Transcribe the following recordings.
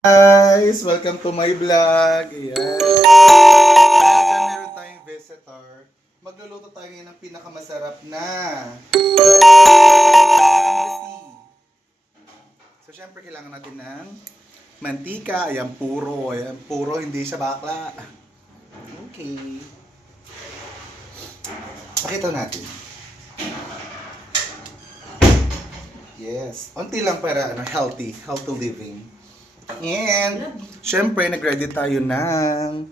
Guys, welcome to my vlog. Ayan. Ayan, meron tayong visitor. Magluluto tayo ngayon ng pinakamasarap na so, syempre, kailangan natin ng mantika. Ayan, puro. Ayan, puro, hindi siya bakla. Okay. Pakita natin. Yes. Unti lang para healthy living. And, syempre, nag-ready tayo ng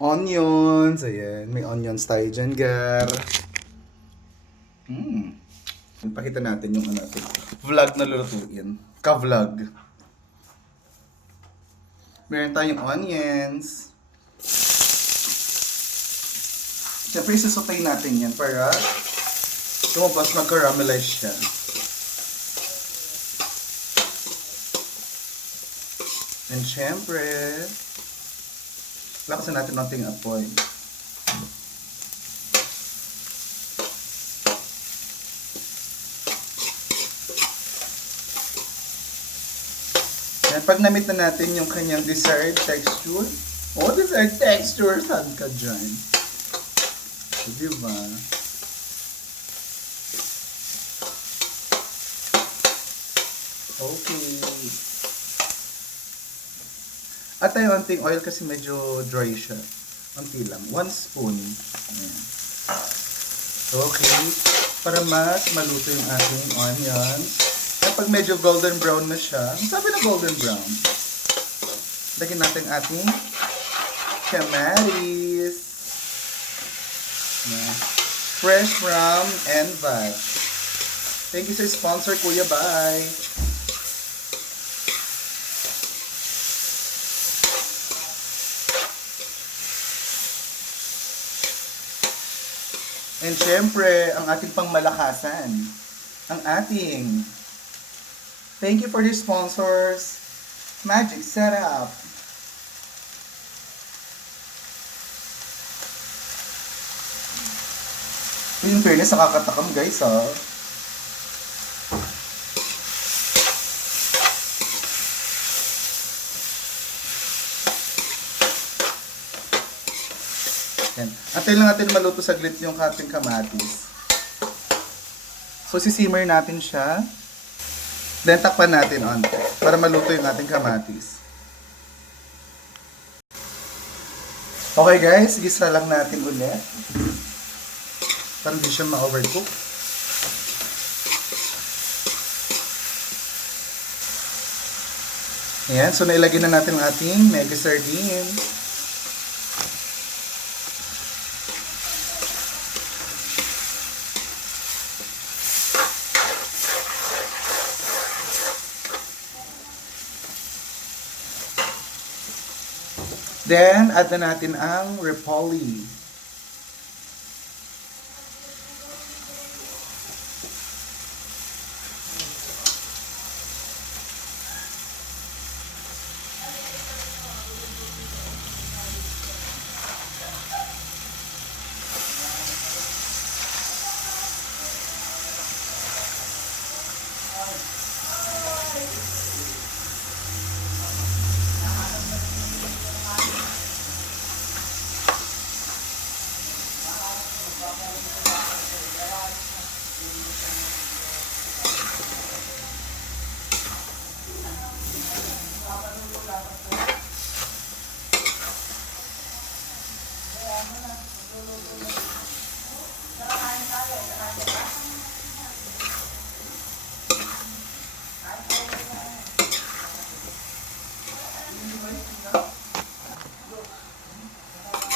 onions. Ayan, may onions tayo dyan, Gar. Pakita natin yung natin. Vlog na lulutuin. Ka-vlog. Meron tayong onions. Syempre, isasotay natin yan para lumabas mag-caramelize siya. And syempre, lakasan natin nating apoy. Yan, pag na-meet na natin yung kanyang desired texture, desired texture, saan ka dyan? So, diba? Okay. At tayo onting oil kasi medyo dry siya. Onti lang. 1 spoon. Ayan. Okay. Para mas maluto yung ating onions. At pag medyo golden brown na siya, sabi na golden brown, lagyan natin ating kamatis. Ayan. Fresh from Envac. Thank you sa sponsor, Kuya. Bye! And syempre, ang ating pangmalakasan, ang ating thank you for the sponsors, Magic Setup. In fairness, nakakatakam guys ha. Yan. Antayin lang natin maluto saglit yung ating kamatis. So, sisimmer natin siya. Then, takpan natin onte para maluto yung ating kamatis. Okay guys, gisa lang natin ulit. Para hindi siya ma-overcook. Ayan, so nailagay na natin ang ating mega sardine. Then, add na natin ang repolyo.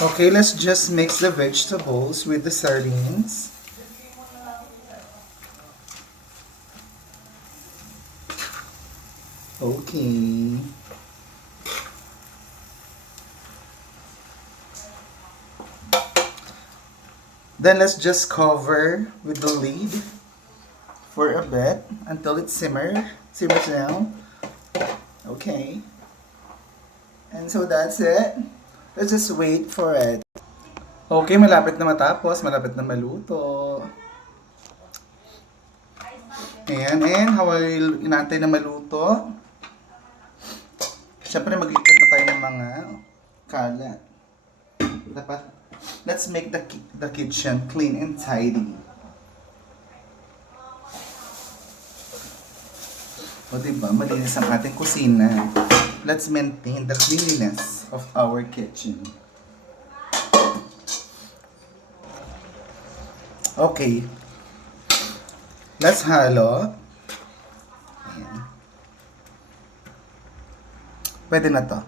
Okay, let's just mix the vegetables with the sardines. Okay. Then let's just cover with the lid for a bit until it simmers down. Okay. And so that's it. Let's just wait for it. Okay, malapit na matapos, malapit na maluto. Ayan, and while inantay na maluto, Siyempre, maglipat na tayo ng mga kalat. Dapat, let's make the kitchen clean and tidy. O diba, malinis ang ating kusina. Let's maintain the cleanliness of our kitchen. Okay. Let's halo. Ayan. Pwede na to.